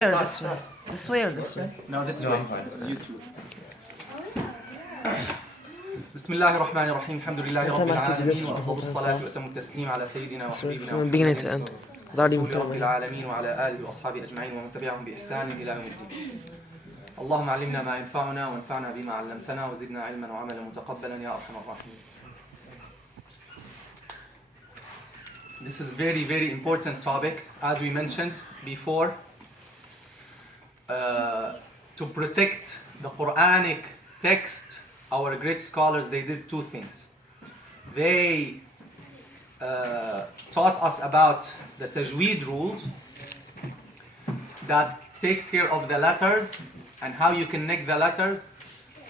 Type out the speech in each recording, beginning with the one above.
Or this way? This way or this way? No, this way. YouTube. بسم الله الرحمن الرحيم الحمد لله رب العالمين وأفضل الصلاة وأتم التسليم على سيدنا وحبيبنا From beginning to end. رسول رب العالمين وعلى آله وأصحابه أجمعين ومن تبعهم بإحسان إلى يوم الدين. اللهم علمنا ما ينفعنا وانفعنا بما علمتنا وزدنا علما وعملا متقبلا يا أرحم الراحمين. This is very important topic, as we mentioned before. To protect the Quranic text, our great scholars, they did two things. They taught us about the tajweed rules that takes care of the letters and how you connect the letters,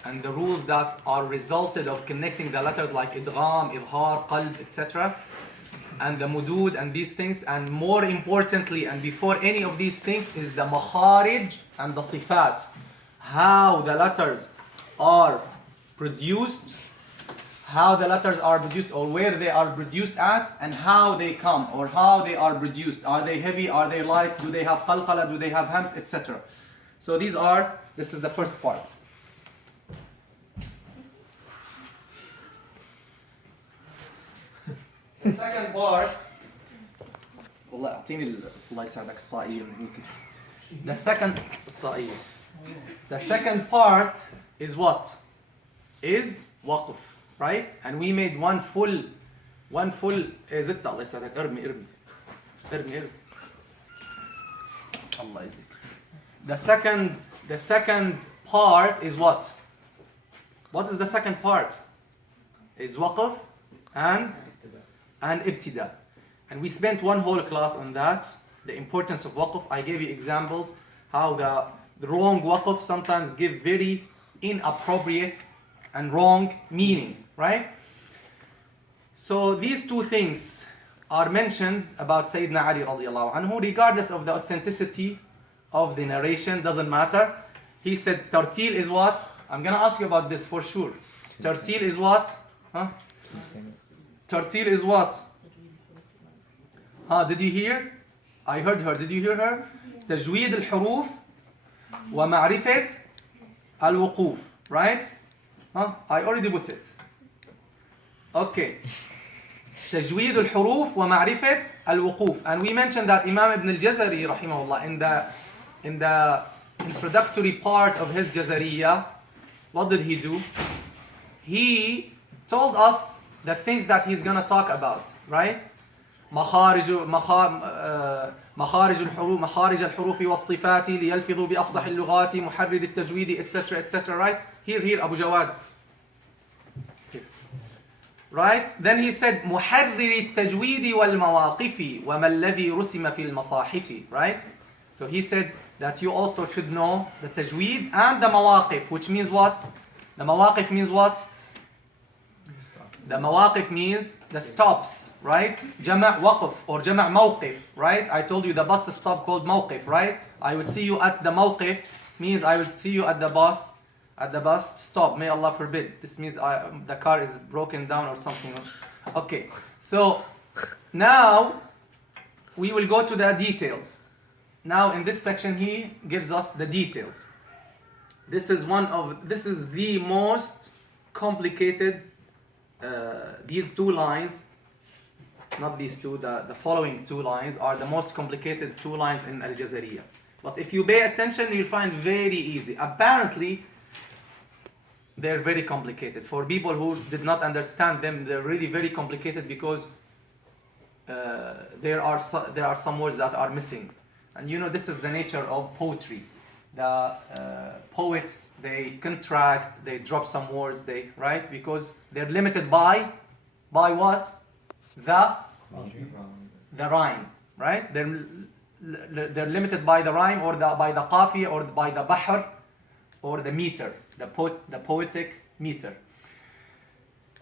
and the rules that are resulted of connecting the letters like idgham, idhar, qalb, etc. and the mudud and these things, and more importantly and before any of these things is the makharij and the sifat, how the letters are produced, or where they are produced at, and how they come or how they are produced. Are they heavy, are they light, do they have qalqala, do they have hams, etc. So this is the first part. The second part, والله اعطيني الله يساعدك الطاقية من هنيك. The second part is what? Is waqf, right? And we made one full زدت الله يساعدك ارمي الله يزيد. The second part is what? What is the second part? Is waqf and ibtida. And we spent one whole class on that, the importance of waqf. I gave you examples how the wrong waqf sometimes give very inappropriate and wrong meaning, right? So these two things are mentioned about Sayyidina Ali radiallahu anhu, regardless of the authenticity of the narration, doesn't matter. He said tartil is what? I'm gonna ask you about this for sure. Tartil is what? Tartil is what? Did you hear? I heard her. Did you hear her? تجويد الحروف ومعرفة الوقوف. Right? I already put it. Okay. تجويد الحروف ومعرفة الوقوف. And we mentioned that Imam Ibn Aljazariyya rahimahullah in the introductory part of his Jazariyya, what did he do? He told us the things that he's going to talk about, right? مخارج الحروف والصفات ليلفظوا بأفصح اللغات محرر التجويد etc. right? Here Abu Jawad. Here. Right? Then he said محرر التجويد والمواقف وما الذي رسم في المصاحف, right? So he said that you also should know the tajweed and the mawaqif, which means what? The mawaqif means what? The mawaqif means the stops, right? Jama' waqf or jama' mawqif, right? I told you the bus stop called mawqif, right? I will see you at the mawqif means I will see you at the bus stop. May Allah forbid. This means the car is broken down or something. Okay, so now we will go to the details. Now in this section he gives us the details. This is the most complicated. These two lines, not these two, the following two lines are the most complicated two lines in Aljazariyya. But if you pay attention, you'll find very easy. Apparently, they're very complicated. For people who did not understand them, they're really very complicated because there are some words that are missing. And you know, this is the nature of poetry. The poets, they contract, they drop some words, right? Because they're limited by what? The rhyme, right? They're limited by the rhyme or by the qafiya or by the bahr or the meter, the poetic meter.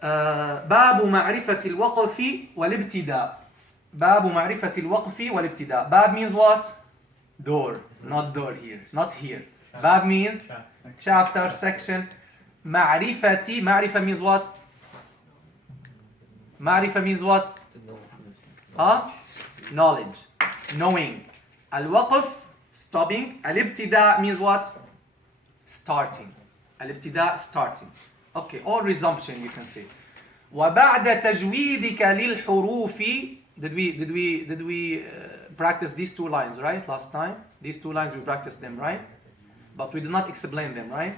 باب معرفة الوقف والابتداء. باب معرفة الوقف والابتداء. Bab means what? Door, not door here, not here. Bab means chapter, section. Ma'rifah means what? Ma'rifah means what? Knowledge, knowing. Al-waqf stopping. Al-ibtida means what? Starting. Al-ibtida, starting. Okay, or resumption you can say. وبعد تجويدك للحروف. Did we practice these two lines, right? Last time? These two lines we practiced them, right? But we did not explain them, right?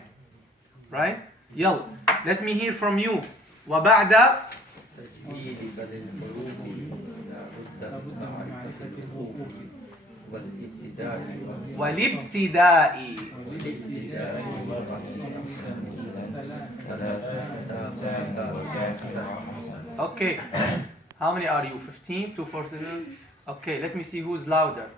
Right? يلا. Let me hear from you. وبعد تجويدك للحروف لابد من معرفة الحروف والابتداء والابتداء. Okay. How many are you? 15? 2, 4, 7? Okay, let me see who's louder.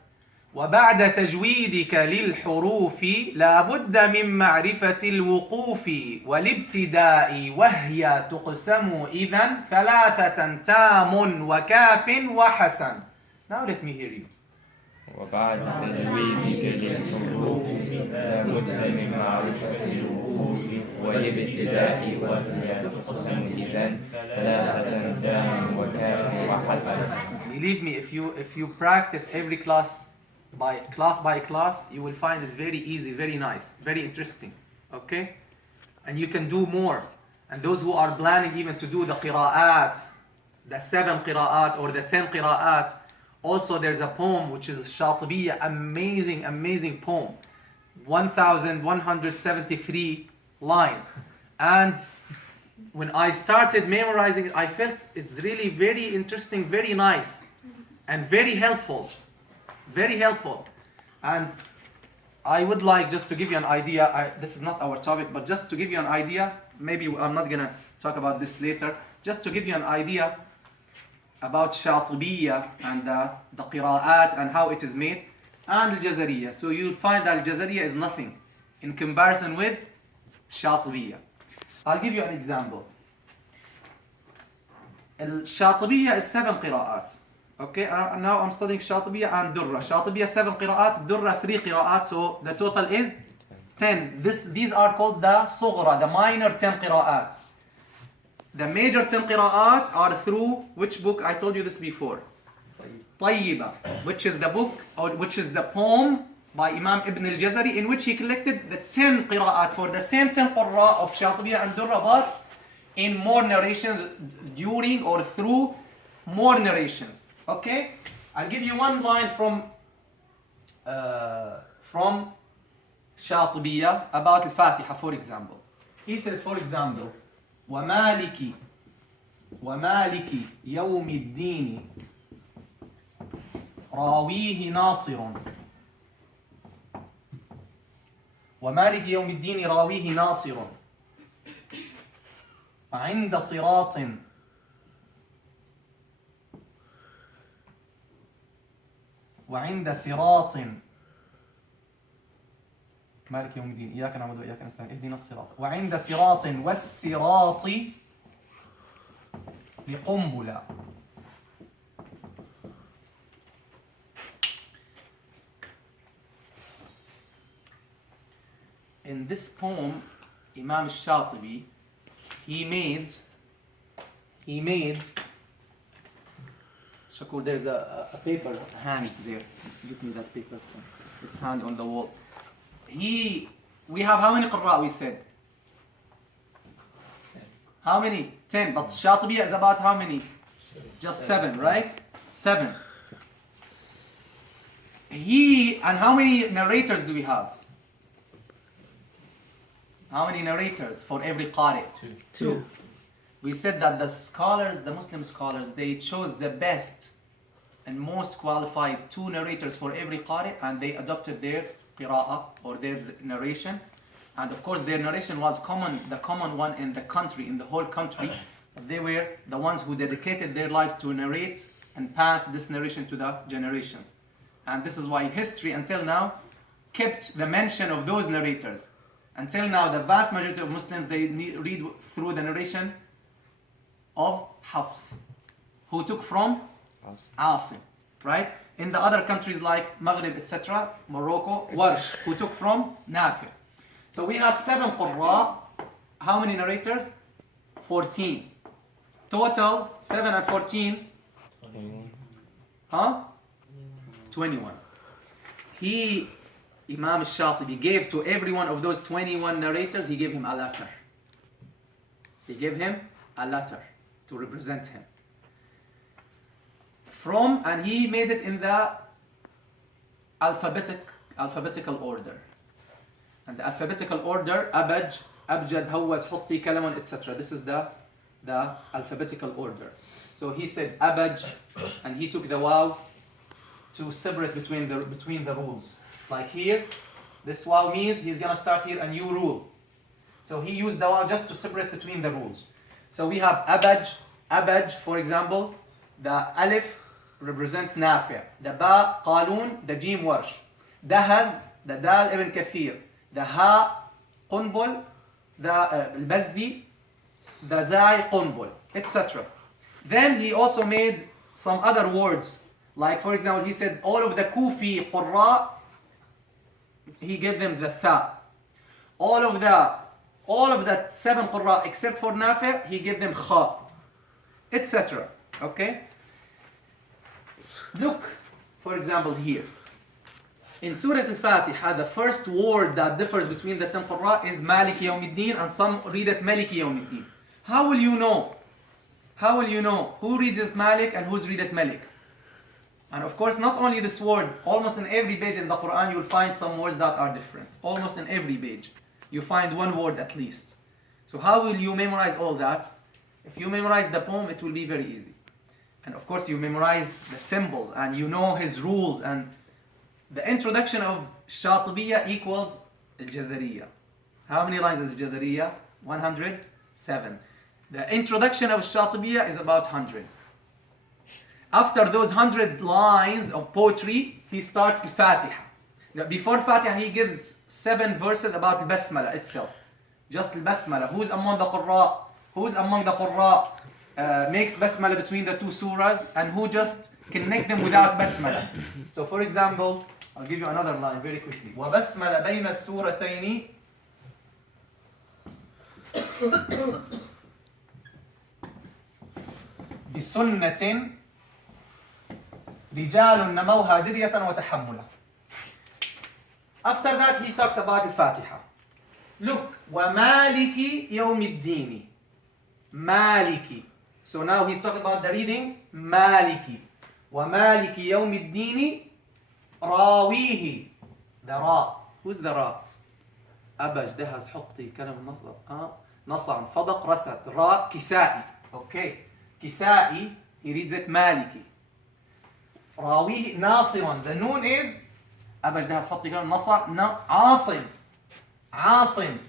وبعد تجويدك للحروف لابد من معرفة الوقوف والابتداء وهي تقسم إذن ثلاثة تام وكاف وحسن. Now let me hear you. وبعد تجويدك للحروف لابد من معرفة الوقوف والابتداء وهي تقسم إذن ثلاثة تام وكاف وحسن. Believe me, if you practice every class by class, you will find it very easy, very nice, very interesting. Okay? And you can do more. And those who are planning even to do the qira'at, the 7 qira'at or the 10 qira'at, also there's a poem which is Shatibiyya, amazing poem. 1173 lines. And when I started memorizing it, I felt it's really very interesting, very nice, and very helpful. Very helpful. And I would like just to give you an idea, this is not our topic, but just to give you an idea, maybe I'm not going to talk about this later, just to give you an idea about Shatibiyya and the qira'at and how it is made, and Aljazariyya. So you'll find that Aljazariyya is nothing in comparison with Shatibiyya. I'll give you an example. Shatibiyya is 7 qira'at. Okay, now I'm studying Shatibiyya and Durra. Shatibiyya 7 qira'at, Durra 3 qira'at, so the total is 10. These are called the Sughra, the minor 10 qira'at. The major 10 qira'at are through which book? I told you this before. Tayyiba, which is the book, or which is the poem by Imam Ibn al-Jazari, in which he collected the 10 qira'at for the same 10 qurra of Shatibiyya and Durra, but in more narrations during or through more narrations. Okay, I'll give you one line from Shatibiyya about Al-Fatiha, for example. He says, for example, وَمَالِكِ يَوْمِ الدِّينِ راويه ناصر ومالك يوم الدين راويه ناصر عند صراط وعند صراط مالك يوم الدين إياك نعبد وإياك نستعين اهدنا الصراط وعند صراط والصراط لقنبلة. In this poem, Imam al-Shatibi, he made Shakur, there's a paper hand there. Give me that paper. It's hand on the wall. We have how many qurra we said? How many? 10. But Shatibi is about how many? Just 7, right? 7. And how many narrators do we have? How many narrators for every qari? 2. We said that the Muslim scholars, they chose the best and most qualified 2 narrators for every qari, and they adopted their qira'ah or their narration. And of course their narration was the common one in the country, in the whole country. They were the ones who dedicated their lives to narrate and pass this narration to the generations. And this is why history until now kept the mention of those narrators. Until now, the vast majority of Muslims, they read through the narration of Hafs, who took from Asim, right? In the other countries like Maghrib, etc., Morocco, Warsh, who took from Nafi. So we have 7 qurra. How many narrators? 14. Total, 7 and 14. 21. Imam al-Shatibi gave to every one of those 21 narrators, he gave him a letter. He gave him a letter to represent him. And he made it in the alphabetical order. And the alphabetical order, Abaj, Abjad, Hawaz, Hutti, Kalaman, etc. This is the alphabetical order. So he said Abaj, and he took the waw to separate between the rules. Like here, this waw means he's gonna start here a new rule. So he used the waw just to separate between the rules. So we have Abaj, for example, the alif represent Nafi', the ba Qalun, the jim Warsh, Dahaz, the dal Ibn Kathir, the ha Qunbul, the al-Bazzi, the zai Qunbul, etc. Then he also made some other words, like for example he said all of the Kufi Qurra, he gave them the tha. All of the 7 Qurra except for Nafi', he gave them kha, etc. Okay? Look, for example here. In Surah Al-Fatiha, the first word that differs between the 10 Qurra is Maliki Yawmiddin, and some read it Maliki Yawmiddin. How will you know? How will you know who reads it Malik and who's read it Malik? And of course, not only this word, almost in every page in the Quran, you'll find some words that are different. Almost in every page, you find one word at least. So how will you memorize all that? If you memorize the poem, it will be very easy. And of course, you memorize the symbols and you know his rules. And the introduction of Shatibiyya equals Aljazariyya. How many lines is Aljazariyya? 107. The introduction of Shatibiyya is about 100. After those 100 lines of poetry, he starts Al-Fatiha. Now, before Fatiha, he gives 7 verses about Al-Basmala itself. Just Al-Basmala. Who's among the Qurra makes Basmala between the 2 surahs, and who just connect them without Basmala. So for example, I'll give you another line very quickly. وَبَسْمَلَ بَيْنَ السُّورَتَيْنِ بِسُنَّةٍ رِجَالٌ نَمَوْهَا دِرْيَةً وَتَحَمُّلًا. After that, he talks about Al-Fatiha. Look, وَمَالِكِ يَوْمِ الدِّينِ. Maliki. So now he's talking about the reading Maliki. وَمَالِكِ يَوْمِ الدِّينِ راويه. The Ra. Who's the Ra? Abaj, Dahaz, Huqti, Kalam, Nasr, Fadaq, Rasad. Ra, Kisa'i. Okay. Kisa'i, he reads it Maliki. راويه ناصرا. The noon is Abaj, Dahaz, Huqti, Kalam, Nasr, Asim. Asim.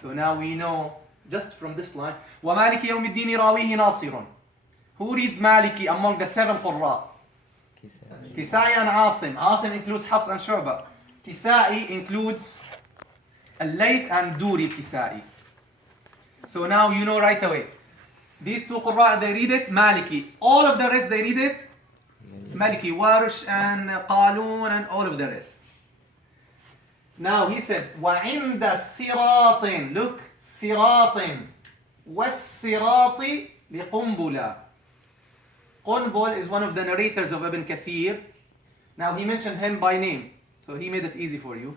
So now we know just from this line. وَمَالِكِ يَوْمِ الدِّينِ رَاوِيهِ نَاصِرٌ. Who reads Maliki among the 7 Qurra? Kisa'i and Asim. Asim includes Hafs and Shu'ba. Kisa'i includes Al-Layth and Duri Kisa'i. So now you know right away. These 2 Qurra, they read it Maliki. All of the rest, they read it Maliki. Warsh and Qalun and all of the rest. Now he said, وَعِنْدَ السِّرَاطٍ. Look, سِرَاطٍ. وَالسِّرَاطِ لِقُنْبُلَ. Qunbul is one of the narrators of Ibn Kathir. Now he mentioned him by name, so he made it easy for you.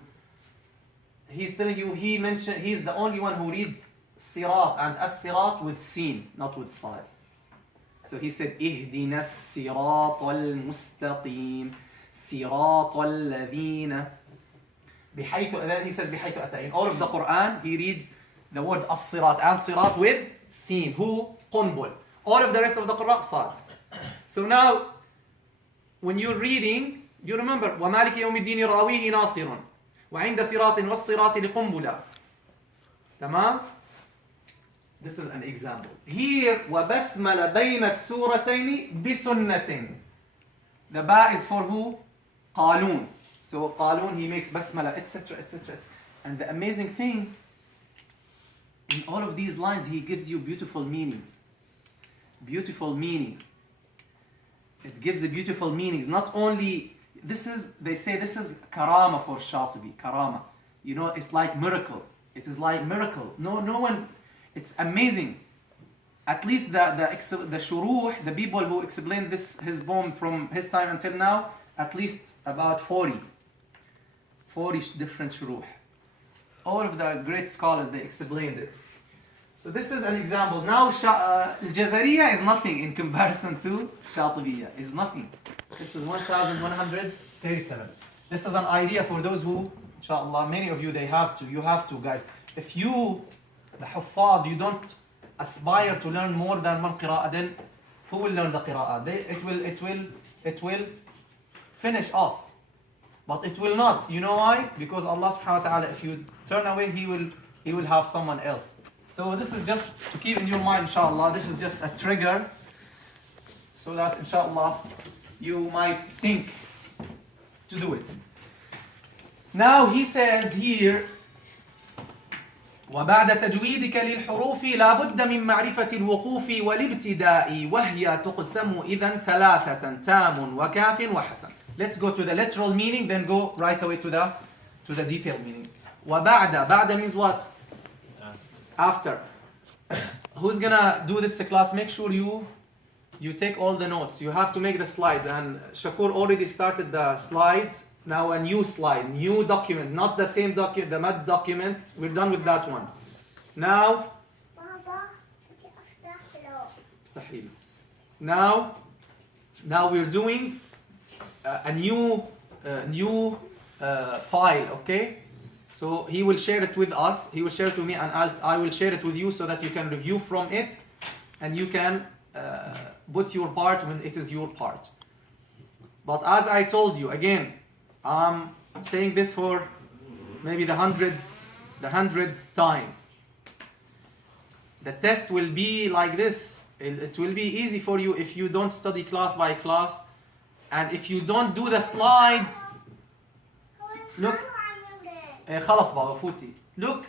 He's telling you he's the only one who reads Sirat and As-Sirat with Sin, not with Sad. So he said, اهدنا الصراط المستقيم صراط الذين. Then he says بحيث أتى. In all of the Quran, he reads the word As-Sirat and Sirat with Sin. Who? Qunbul. All of the rest of the Quran, Sad. So now, when you're reading, you remember وَمَالِكِ يَوْمِ الدِّينِ رَاوِيهِ نَاصِرٌ وَعِنْدَ صِرَاطٍ وَالصِّرَاطِ لِقُنْبُلَ. Tamam? This is an example. Here, وَبَسْمَلَ بَيْنَ السُّورَتَيْنِ بِسُنَّةٍ. The ba is for who? Qalun. So Qalun, he makes basmala, etc., etc. And the amazing thing, in all of these lines, he gives you beautiful meanings. Beautiful meanings. It gives the beautiful meanings. Not only, they say this is karama for Shatibi, karama. You know, it's like miracle. It is like miracle. No one, it's amazing. At least the shuruh, the people who explained his poem from his time until now, at least about 40. 40 different shuruh. All of the great scholars, they explained it. So this is an example. Now Aljazariyya is nothing in comparison to Shatibiyya. Is nothing. This is 1137. This is an idea for those who, inshallah, many of you, you have to guys. If you, the huffaz, you don't aspire to learn more than one qira'ah, then who will learn the qira'ah? It will finish off. But it will not. You know why? Because Allah subhanahu wa ta'ala, if you turn away, He will have someone else. So this is just to keep in your mind, inshallah. This is just a trigger so that, inshallah, you might think to do it. Now he says here, وبعد تجويدك للحروف لا بد من معرفة الوقوف والابتداء وهي تقسم إذن ثلاثة تام وكاف وحسن. Let's go to the literal meaning, then go right away to the detailed meaning. بعد means what? After. Who's gonna do this class? Make sure you take all the notes. You have to make the slides, and Shakur already started the slides. Now a new slide, new document, not the same document, the mad document. We're done with that one. Now we're doing a new file, okay? So he will share it with us, he will share it with me, and I will share it with you so that you can review from it and you can put your part when it is your part. But as I told you, again, I'm saying this for maybe the hundredth time. The test will be like this. It will be easy for you if you don't study class by class, and if you don't do the slides. Look, look,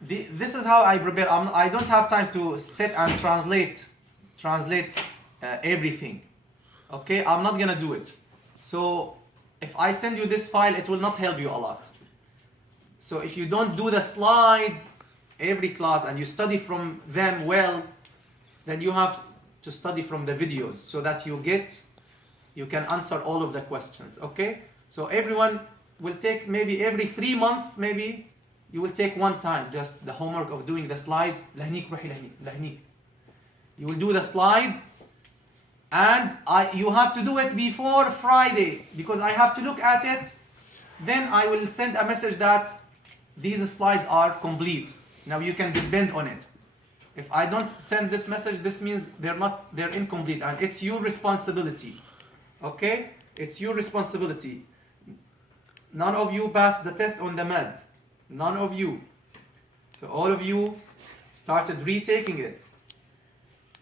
this is how I prepare. I don't have time to sit and translate everything. Okay, I'm not gonna do it. So if I send you this file, it will not help you a lot. So if you don't do the slides every class and you study from them well, then you have to study from the videos so that you can answer all of the questions. Okay? So everyone will take maybe every 3 months, maybe you will take one time just the homework of doing the slides. You will do the slides, and you have to do it before Friday, because I have to look at it. Then I will send a message that these slides are complete. Now you can depend on it. If I don't send this message, this means they're incomplete, and it's your responsibility. Okay? It's your responsibility. None of you passed the test on the med. None of you. So all of you started retaking it,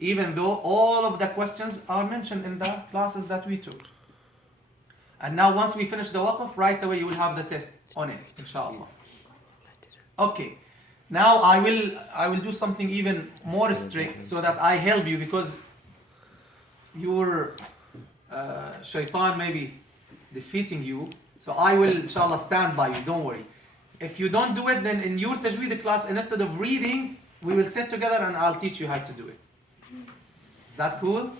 even though all of the questions are mentioned in the classes that we took. And now once we finish the waqf, right away you will have the test on it, inshallah. Okay. Now I will do something even more strict so that I help you, because your shaitan may be defeating you. So I will, inshallah, stand by you, don't worry. If you don't do it, then in your tajweed class, instead of reading, we will sit together and I'll teach you how to do it. Is that cool?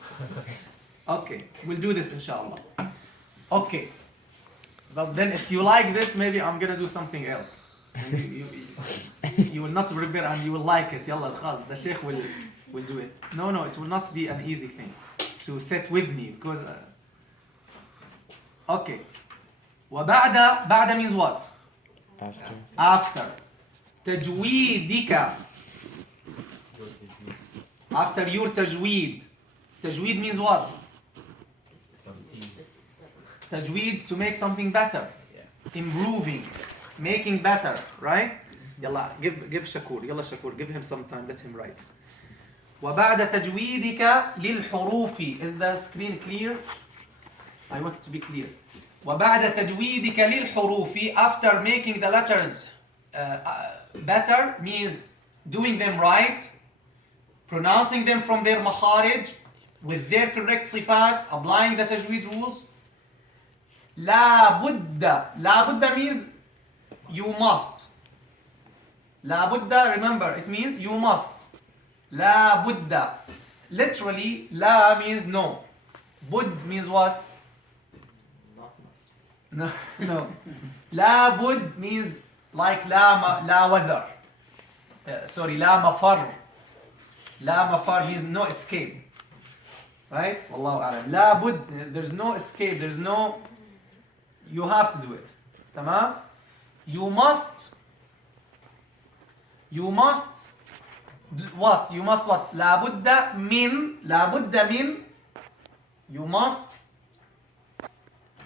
Okay, we'll do this, inshallah. Okay. But then if you like this, maybe I'm gonna do something else. You will not prepare and you will like it. Yalla, khal, the sheikh will do it. No, it will not be an easy thing to sit with me, because okay. بعد means what? After. تجويدك. After your tajweed. Tajweed means what? Tajweed, to make something better. Improving. Making better, right? Yalla, give Shakur. Yalla Shakur, give him some time, let him write. وبعد تجويدك للحروف. Is the screen clear? I want it to be clear. وبعد تجويدك للحروف, after making the letters better, means doing them right, pronouncing them from their makharij with their correct صفات, applying the tajweed rules. لا بد means you must. لا بد, remember, it means you must. لا بد. Literally, لا means no. Bud means what? No. La bud means like la wazar. Sorry, la mafar. La mafar means no escape. Right? Wallahu a'lam. La bud, there's no escape, there's no, you have to do it. Tamam? You must what? You must what? La budda min, you must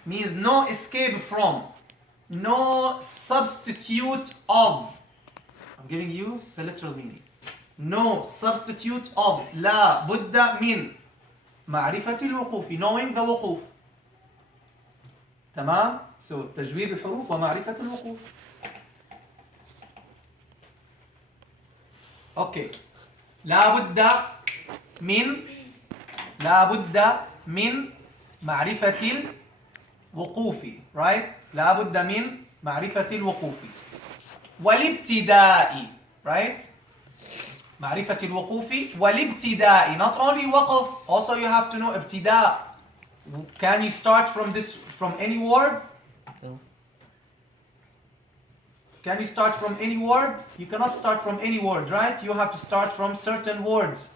means no escape from, no substitute of. I'm giving you the literal meaning. No substitute of. La budda min معرفة الوقوف, knowing the وقوف. تمام؟ So تجويد الحروف ومعرفة الوقوف. Okay. لا بد من معرفة الوقوف. Right? لا بد من معرفة الوقوف. والابتداء. Right? معرفة الوقوف والابتداء. Not only وقف, also you have to know ابتداء. Can you start from any word? No. Can you start from any word? You cannot start from any word, right? You have to start from certain words.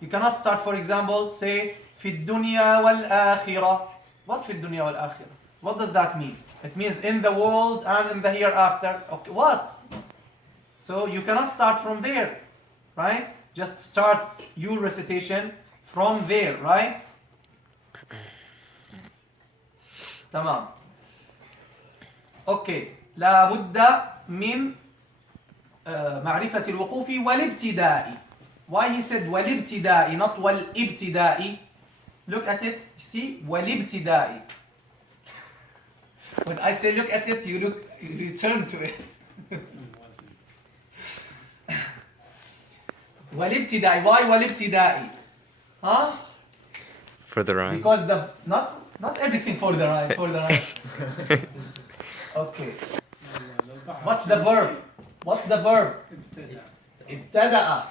You cannot start, for example, say في الدنيا والآخرة. What في الدنيا والآخرة? What does that mean? It means in the world and in the hereafter. Okay, what? So you cannot start from there, right? Just start your recitation from there, right? تمام. Okay. لا بد من معرفة الوقوف والابتداء. Why he said والابتداء, not والابتداء? Look at it. You see? والابتداء. When I say look at it, you turn to it. والابتداء. Why والابتداء? Huh? For the rhyme. Because not everything for the rhyme. Okay. What's the verb? ابتدأ.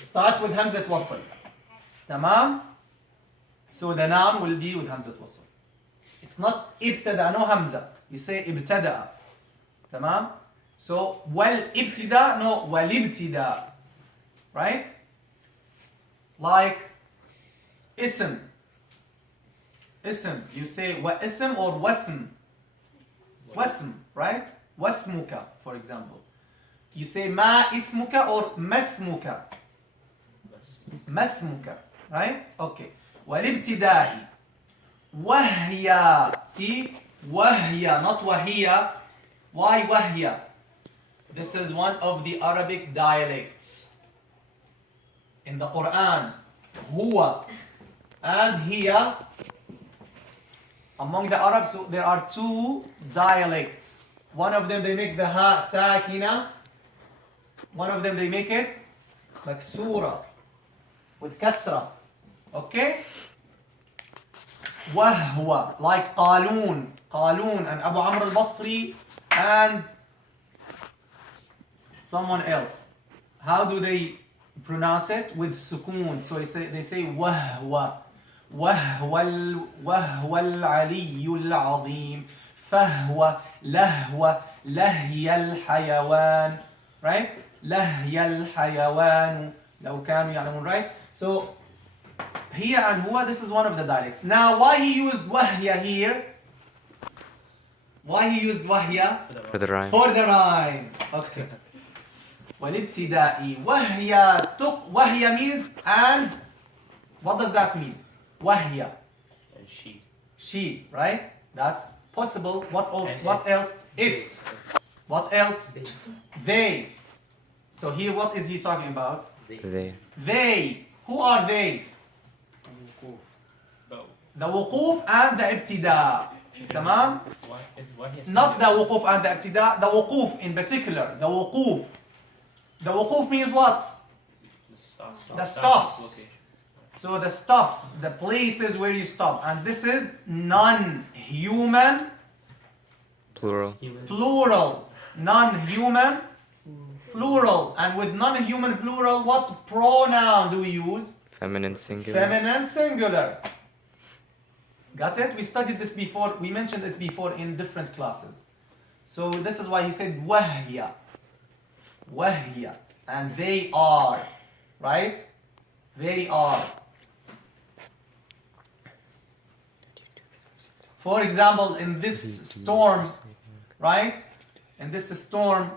Start with همزة وصل. تمام? So the noun will be with همزة وصل. It's not ابتدأ, no همزة. You say ابتدأ. تمام? So والابتداء, no والابتداء. Right? Like اسم. You say واسم or وسم. وسم, right? واسمك, for example. You say ما اسمك or مسمك. مسمك, right? Okay. والابتداء. وهي. See? وهي, not وهي. Why وهي? This is one of the Arabic dialects. In the Quran, هو and here, among the Arabs, there are two dialects. One of them they make the ha sakina. One of them they make it like surah with kasra. Okay? Wahwa, like Qalun and Abu Amr al-Basri and someone else. How do they pronounce it? With sukoon. So they say wahwa. وهو العلي العظيم فهو لهو لهي الحيوان, right? لهي الحيوان لو كانوا يعلمون, right? So here and هو, this is one of the dialects. Now why he used وهي here? Why he used وهي? For the rhyme. For the rhyme. Okay. والابتدائي. وهي means and. What does that mean? وهي. She, right? That's possible. What else? It. What else? They. So here what is he talking about? They. Who are they? The وقوف and the ابتداء. تمام? Not the وقوف and the ابتداء. The وقوف in particular. The وقوف. The وقوف means what? The stops. So the stops, the places where you stop. And this is non-human. Plural. Non-human. Plural. And with non-human plural, what pronoun do we use? Feminine singular. Feminine singular. Got it? We studied this before. We mentioned it before in different classes. So this is why he said وهي. وهي. And they are. Right? They are. For example, in this storm, right? In this storm,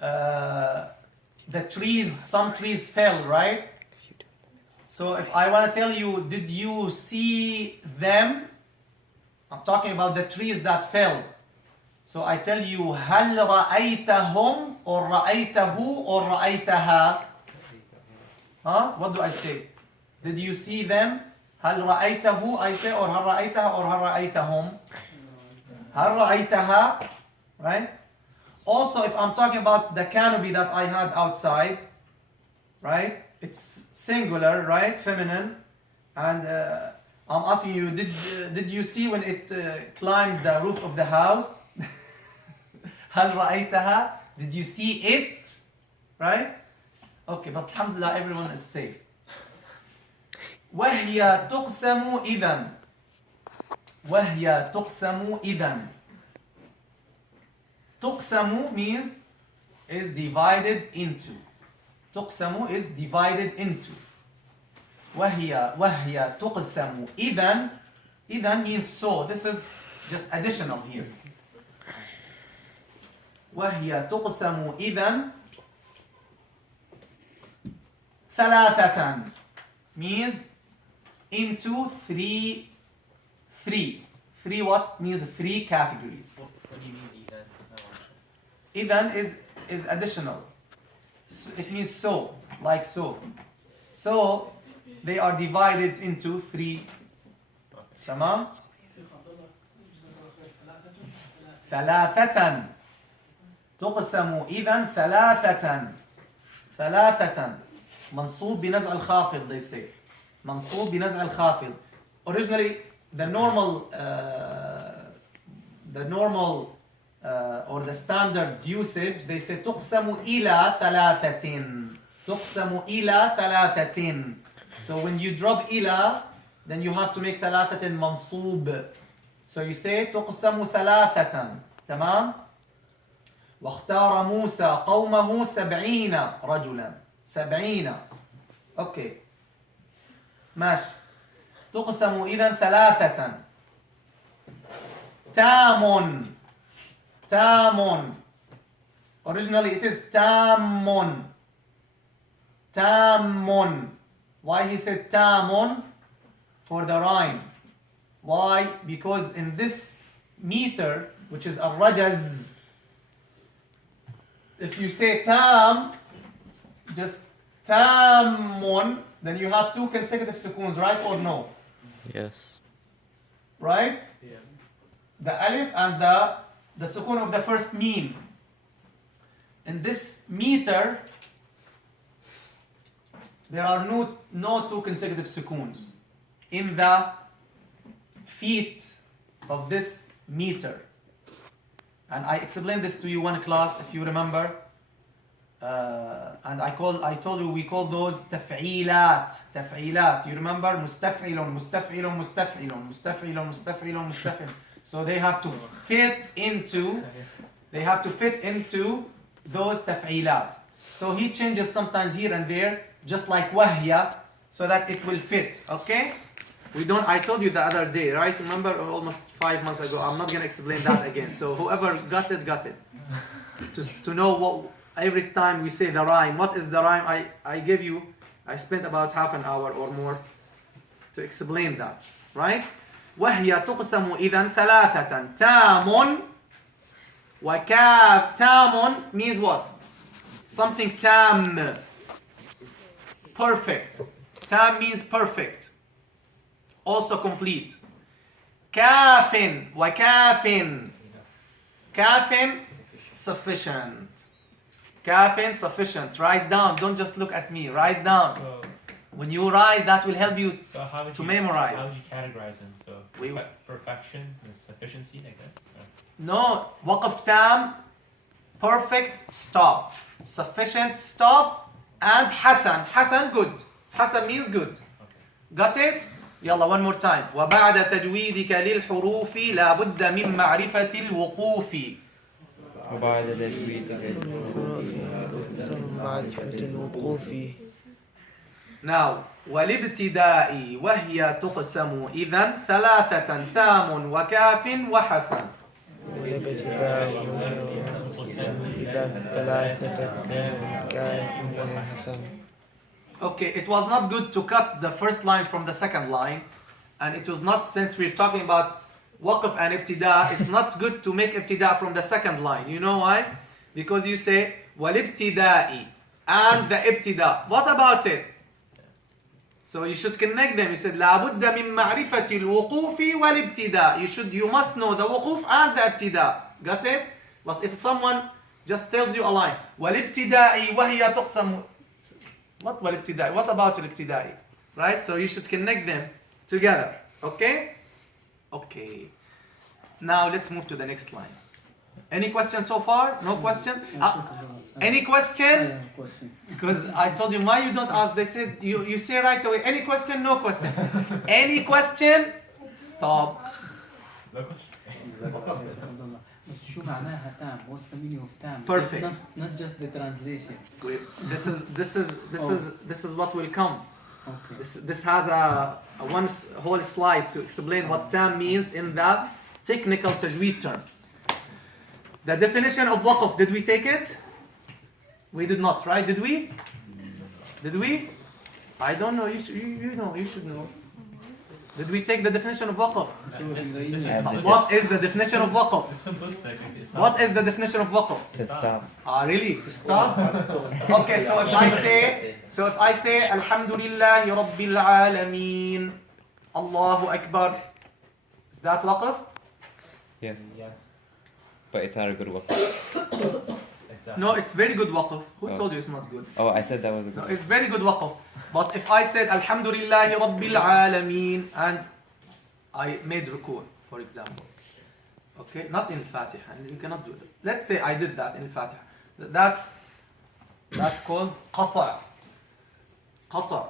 the trees, some trees fell, right? So if I want to tell you, did you see them? I'm talking about the trees that fell. So I tell you, هل رأيتهم or رأيته or رأيتها? Huh? What do I say? Did you see them? هل رأيته I say or هل رأيتها or هل رأيتهم? هل رأيتها? Right? Also, if I'm talking about the canopy that I had outside, right? It's singular, right? Feminine. And I'm asking you, did you see when it climbed the roof of the house? هل رأيتها? Did you see it? Right? Okay, but alhamdulillah, everyone is safe. وهي تقسم إذا. وهي تقسم إذا. تقسم means is divided into. تقسم is divided into. وهي تقسم إذا. إذا means so. This is just additional here. وهي تقسم إذا ثلاثة means into three what means three categories. What do you mean even? Even is additional. So it means so, like so. So they are divided into three. تمام. ثلاثة تقسم إذا ثلاثة منصوب بنزع الخافض they say. منصوب بنزع الخافض. Originally the normal or the standard usage they say تقسم إلى ثلاثة. تقسم إلى ثلاثة. So when you drop إلى then you have to make ثلاثة منصوب. So you say تقسم ثلاثة. تمام. واختار موسى قومه 70 رجلا. 70. اوكي. ماشي. تقسم إذا ثلاثة. تام. تام. Originally it is تام. تام. Why he said تام? For the rhyme. Why? Because in this meter, which is الرجز, if you say tam, just tamun, then you have two consecutive sukoons, right or no? Yes. Right? Yeah. The alif and the sukoon of the first meme. In this meter, there are no two consecutive sukoons in the feet of this meter. And I explained this to you one class, if you remember. And I told you we call those تفعيلات. تفعيلات. You remember? مستفعل, مستفعل, مستفعل, مستفعل, مستفعل, مستفعل. So they have to fit into those تفعيلات. So he changes sometimes here and there, just like وهي, so that it will fit. Okay? I told you the other day, right? Remember, almost 5 months ago. I'm not going to explain that again. So whoever got it, got it. To know what, every time we say the rhyme, what is the rhyme? I spent about half an hour or more to explain that, right? وهي تقسم إذا ثلاثة. تام وكاف. تام means what? Something tam. Perfect. Tam means perfect. Also complete. كافٍ وكافٍ. كافٍ sufficient. كافٍ sufficient. Write down. Don't just look at me. Write down. So, When you write, that will help you so how would to you memorize. How would you categorize them? So We- perfection, and sufficiency, I guess. Or- No, waqf tam, perfect, stop. Sufficient, stop. And hasan. Hasan, good. Hasan means good. Got it? يلا one more time. وبعد تجويدك للحروف لا بد من معرفة الوقوف. وبعد تجويد الحروف معرفة الوقوف. Now والابتداء وهي تقسم إذا ثلاثة تام وكاف وحسن. والابتداء إذا ثلاثة كاف وحسن. Okay, it was not good to cut the first line from the second line, and it was not, since we're talking about waqf and ibtida, it's not good to make ibtida from the second line. You know why? Because you say walibtidai and the ibtida. What about it? So you should connect them. You said لا بد من معرفة الوقوف والابتداء. You must know the wuquf and the ibtida. Got it? But if someone just tells you a line والابتداء وهي تقسم. What والابتداء? What about الابتداء? Right? So you should connect them together. Okay? Okay. Now let's move to the next line. Any question so far? No question? Any question? Because I told you why you don't ask. They said you say right away. Any question? No question. Any question? Stop. No question. شو معناها تام؟ What's the meaning of تام? Perfect. Not just the translation. This is what will come. Okay. This has a one whole slide to explain what tam means in the technical tajweed term. The definition of waqf, did we take it? We did not, right? Did we? Did we? I don't know. You know. You should know. Did we take the definition of waqf? What is the definition of waqf? It's simplistic. It's not What is the definition of waqf? to stop. Really? To stop? Okay, so if I say Alhamdulillahi Rabbil Alameen, Allahu Akbar, is that waqf? Yes, Yes. but it's not a good waqf. Exactly. No, it's very good waqf. Who Oh. told you it's not good? Oh, I said that was a No, good it's very good waqf. But if I said Alhamdulillahi Rabbil Alameen and I made ruku', for example, okay, not in Fatiha, and you cannot do that. Let's say I did that in Fatiha. That's called qata'. Qata'.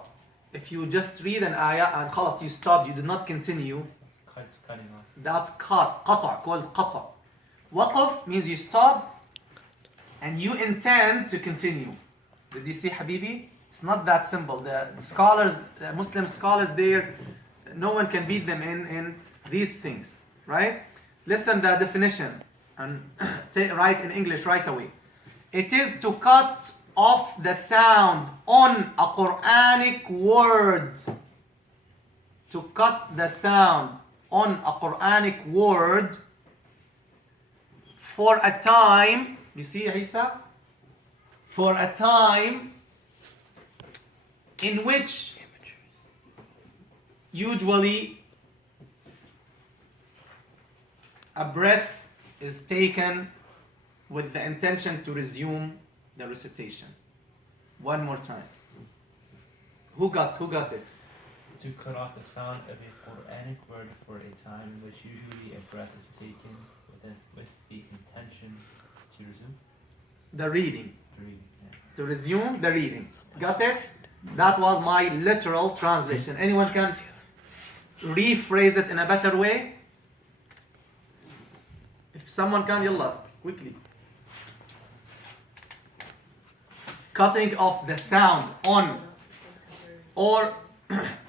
If you just read an ayah and khalas, you stopped, you did not continue, Cutting off. that's qata', called qata'. Waqf means you stop and you intend to continue. Did you see, Habibi? It's not that simple. The scholars, the Muslim scholars there, no one can beat them in these things, right? Listen the definition and write in English right away. It is to cut off the sound on a Quranic word. To cut the sound on a Quranic word for a time. You see, Isa? For a time in which usually a breath is taken with the intention to resume the recitation. One more time. Who got it? To cut off the sound of a Quranic word for a time in which usually a breath is taken with the intention to resume The reading. the reading. Yeah. To resume the reading. Got it? That was my literal translation. Anyone can rephrase it in a better way? If someone can, yalla, quickly. Cutting off the sound on or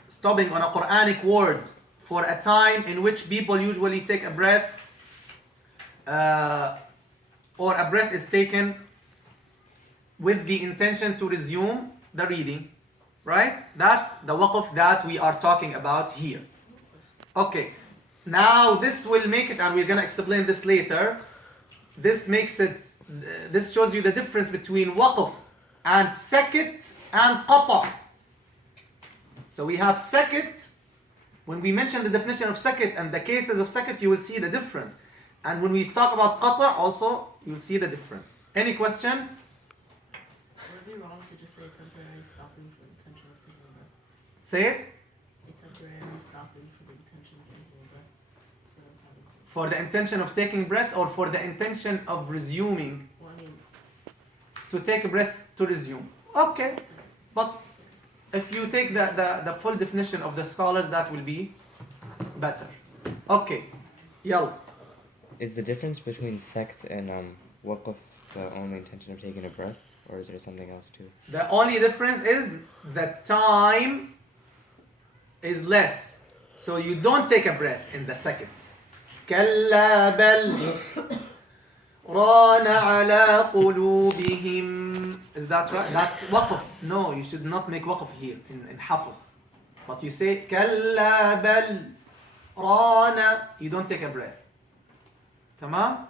stopping on a Quranic word for a time in which people usually take a breath or a breath is taken with the intention to resume the reading, right? That's the waqf that we are talking about here. Okay, now this will make it, and we're going to explain this later. This makes it, this shows you the difference between waqf and sakit and qata'. So we have sakit. When we mention the definition of sakit and the cases of sakit, you will see the difference. And when we talk about qata' also, you will see the difference. Any question? Would it be wrong to just say temporary stopping for the intention of taking a breath? Say it. A temporary stopping for the intention of taking a breath instead of having to. For the intention of taking breath or for the intention of resuming, Well, I mean, to take a breath to resume. Okay. But if you take the full definition of the scholars, that will be better. Okay. Yalla. Is the difference between sect and waqf the only intention of taking a breath, or is there something else too? The only difference is the time is less. So you don't take a breath in the seconds. كلا بل ران على قلوبهم. Is that right? That's waqf. No, you should not make waqf here in Hafiz. But you say كلا بل ران. You don't take a breath. تمام?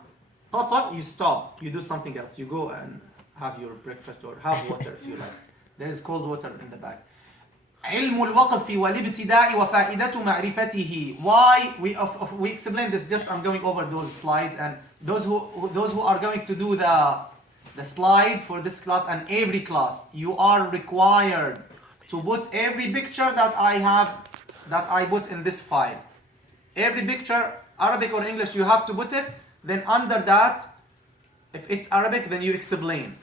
قطع, you stop. You do something else. You go and have your breakfast or have water if you like. There is cold water in the bag. علم الوقف والابتداء وفائدة معرفته. Why we explained this, just I'm going over those slides, and those who are going to do the slide for this class and every class, you are required to put every picture that I put in this file. Every picture, Arabic or English, you have to put it. Then under that, if it's Arabic, then you explain.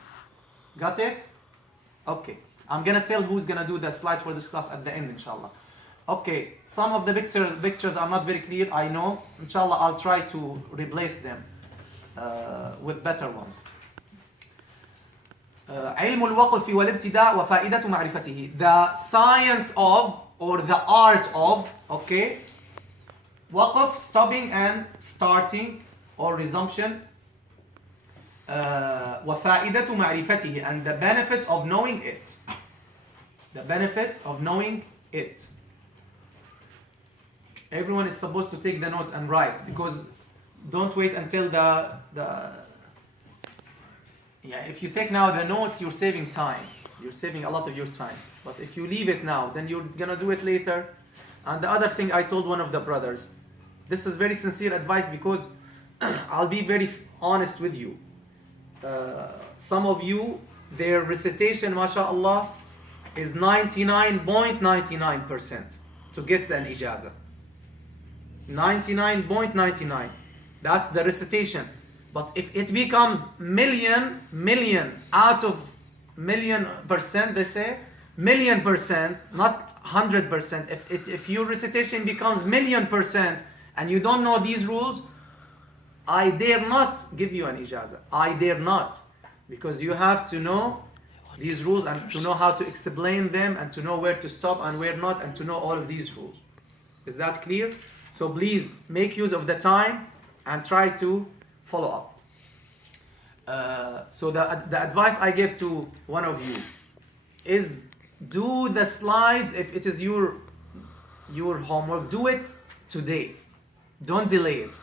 Got it? Okay. I'm gonna tell who's gonna do the slides for this class at the end, inshallah. Okay, some of the pictures are not very clear, I know. Inshallah, I'll try to replace them with better ones. علم الوقف والابتداء وفائدة معرفته. The science of, or the art of, okay, waqf, stopping and starting or resumption. وفائدة معرفته, and the benefit of knowing it. The benefit of knowing it. Everyone is supposed to take the notes and write, because don't wait until if you take now the notes, you're saving time. You're saving a lot of your time. But if you leave it now, then you're gonna do it later. And the other thing I told one of the brothers, this is very sincere advice, because I'll be very honest with you. Some of you, their recitation, mashallah, is 99.99% to get an ijazah. 99.99. That's the recitation. But if it becomes million out of %, they say, 1,000,000%, not 100%. If your recitation becomes 1,000,000% and you don't know these rules, I dare not give you an ijazah. I dare not. Because you have to know these rules and to know how to explain them and to know where to stop and where not, and to know all of these rules. Is that clear? So please make use of the time and try to follow up. So the advice I give to one of you is, do the slides. If it is your homework, do it today. Don't delay it.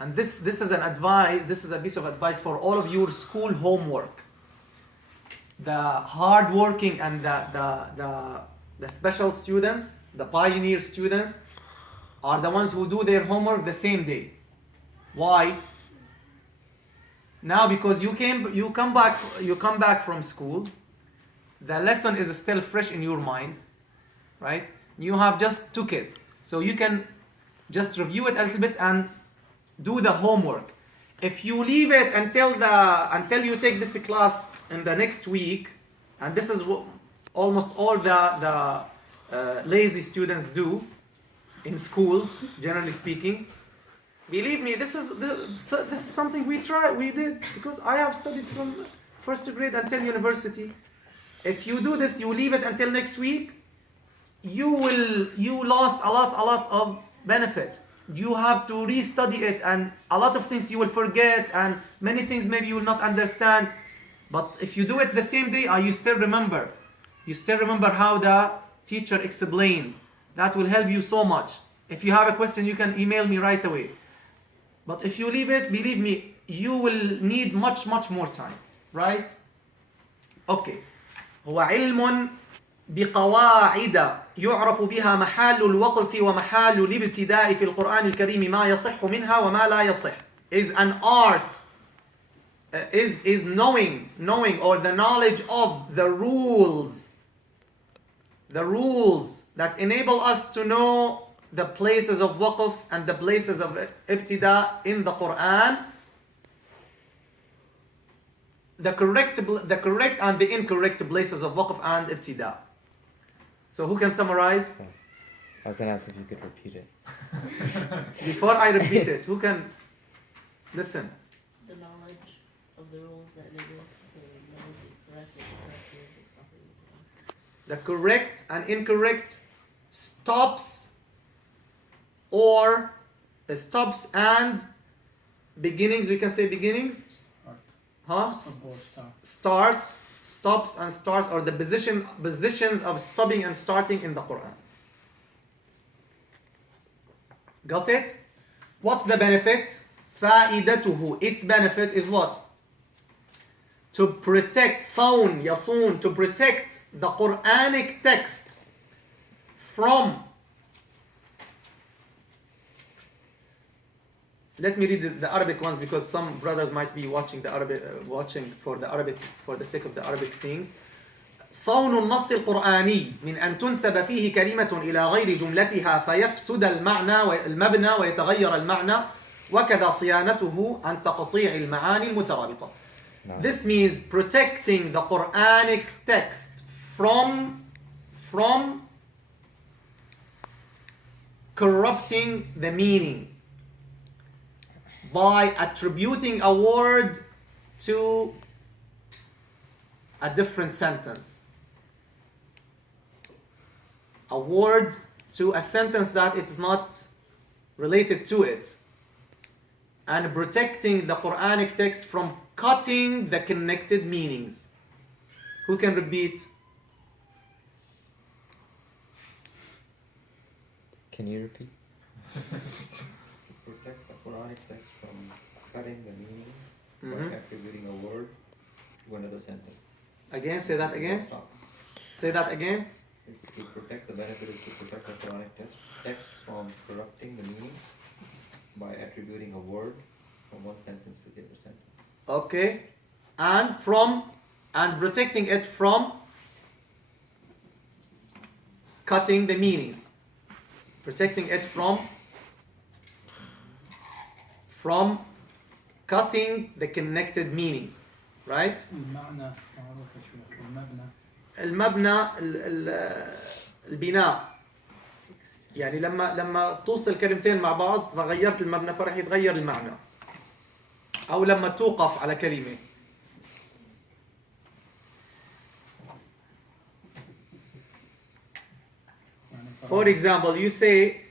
And this is an advice. This is a piece of advice for all of your school homework. The hard-working and the special students, the pioneer students, are the ones who do their homework the same day. Why? Now, because you come back from school, the lesson is still fresh in your mind, right? You have just took it, so you can just review it a little bit and do the homework. If you leave it until you take this class in the next week, and this is what almost all the lazy students do in schools, generally speaking. Believe me, this is something we did, because I have studied from first grade until university. If you do this, you leave it until next week, you lost a lot of benefit. You have to restudy it, and a lot of things you will forget, and many things maybe you will not understand. But if you do it the same day, you still remember. You still remember how the teacher explained. That will help you so much. If you have a question, you can email me right away. But if you leave it, believe me, you will need much more time. Right? Okay. هو علم بقواعد يعرف بها محال الوقف ومحال الابتداء في القرآن الكريم ما يصح منها وما لا يصح. Is an art, is knowing or the knowledge of the rules that enable us to know the places of waqf and the places of ibtida in the Quran, the correct and the incorrect places of waqf and ibtida. So who can summarize? I was going to ask if you could repeat it. Before I repeat it, who can listen? The knowledge knowledge of the rules that enable us to know the correct and incorrect ways of stopping the Quran. The correct and incorrect stops or stops and beginnings. We can say beginnings. Huh? Stop or start. Starts, stops and starts, or the positions of stopping and starting in the Quran. Got it? What's the benefit? فائدته. Its benefit is what? To protect, صون يصون, to protect the Quranic text from. Let me read the Arabic ones because some brothers might be watching the Arabic, watching for the Arabic, for the sake of the Arabic things. صون النص القرآني من أن تنسب فيه كلمة إلى غير جملتها فيفسد المبنى ويتغير المعنى وكذا صيانته عن تقطيع المعاني المترابطة. This means protecting the Quranic text from corrupting the meaning by attributing a word to a different sentence. A word to a sentence that it's not related to it. And protecting the Quranic text from cutting the connected meanings. Who can repeat? Can you repeat? Protect the Quranic text from cutting the meaning Mhm. by attributing a word to another sentence. Again, say that again. Stop. Say that again. It's to protect, the benefit is to protect the Quranic text from corrupting the meaning by attributing a word from one sentence to the other sentence. Okay. And protecting it from cutting the meanings. Protecting it from cutting the connected meanings. Right? المعنى معروف شو المبنى. المبنى البناء يعني لما توصل كلمتين مع بعض فغيرت المبنى فرح يتغير المعنى أو لما توقف على كلمة. For example, you say,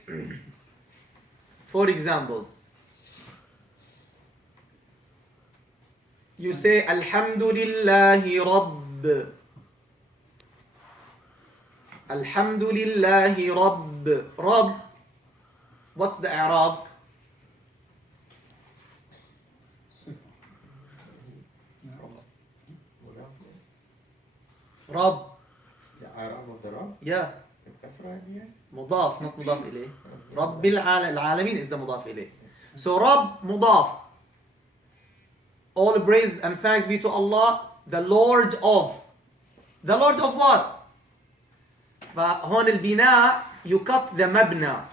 الحمد لله رب. الحمد لله رب. What's the i'rab? رب. The Arab of the Rab? Yeah. الكسرة here? مضاف not مضاف إليه. رب العالمين is the مضاف إليه. So رب مضاف. All praise and thanks be to Allah, the Lord of. The Lord of what? فهون البناء you cut the مبنى.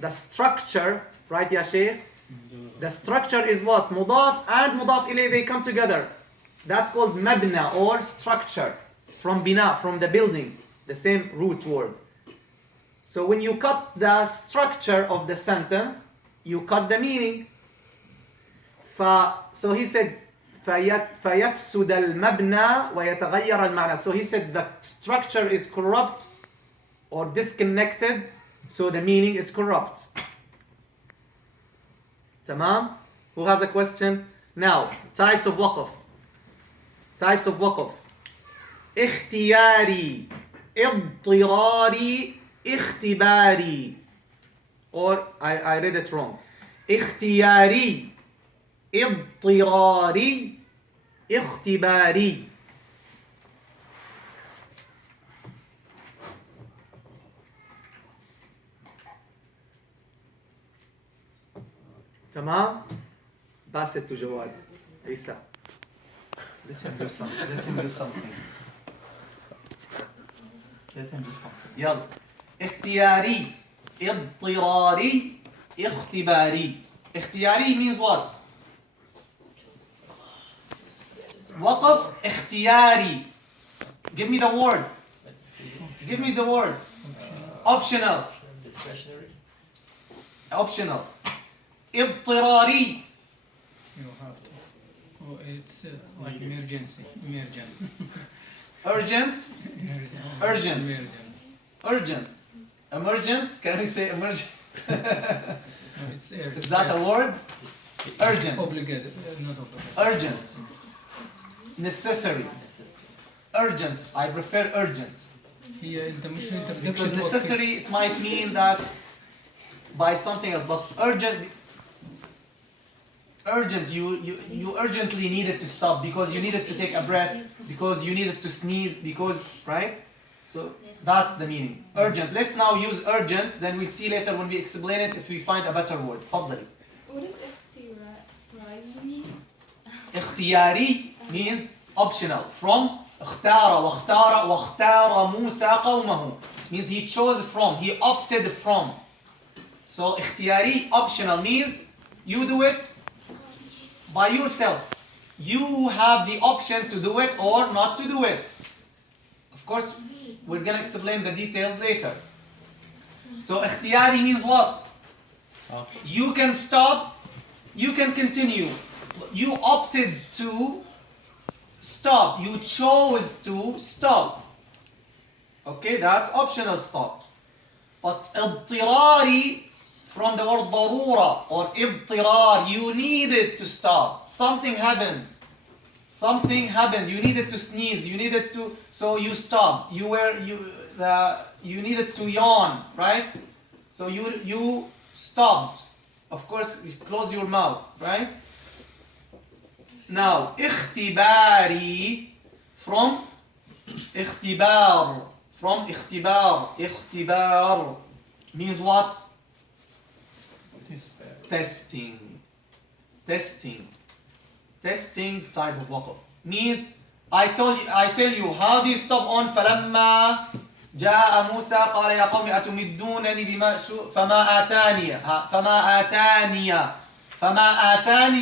The structure, right يا شيخ? The structure is what? مضاف and مضاف إليه, they come together. That's called مبنى or structure. From bina, from the building, the same root word. So when you cut the structure of the sentence, you cut the meaning. So he said, فَيَفْسُدَ الْمَبْنَى وَيَتَغَيَّرَ الْمَعْنَى. So he said the structure is corrupt or disconnected, so the meaning is corrupt. Tamam? Who has a question? Now, types of waqf. Types of waqf. اختياري, اضطراري, اختباري. Or I read it wrong. اختياري, اضطراري, اختباري. تمام؟ Pass it to Jawad. Isa. Let him do something. Let him do something. Let him do something. يلا. اختياري, اضطراري, اختباري. اختياري means what? وقف اختياري. Give me the word. Give me the word. Optional. Discretionary. Optional. اضطراري. Oh, it's like emergency. Emergent. Urgent, Emergent. Urgent. Emergent. urgent, emergent. Can we say emergent? No, it's urgent. Is that a word? Urgent, Obligated. Not obligated. urgent, necessary, urgent. I prefer urgent. هي انت مش Because interdiction necessary, it might mean that by something else, but urgent, you urgently needed to stop because you needed to take a breath, because you needed to sneeze, because, right? So that's the meaning. Urgent. Let's now use urgent, then we'll see later when we explain it if we find a better word. تفضلي. What does اختياري mean? اختياري means optional. From اختار واختار واختار موسى قومه means he chose from, he opted from. So اختياري optional means you do it by yourself. You have the option to do it or not to do it. Of course, we're gonna explain the details later. So اختياري means what? You can stop, you can continue. You opted to stop. You chose to stop. Okay, that's optional stop. But اضطراري from the word ضرورة or اضطرار, you needed to stop. Something happened. Something happened. You needed to sneeze. You needed to, so you stopped. You needed to yawn, right? So you stopped. Of course, you close your mouth, right? Now, اختباري from اختبار. From اختبار. اختبار means what? Testing. Testing. Testing type of waqf. Means I tell you how do you stop on فلما جاء موسى قال يا قوم أتمدونني بما فما آتاني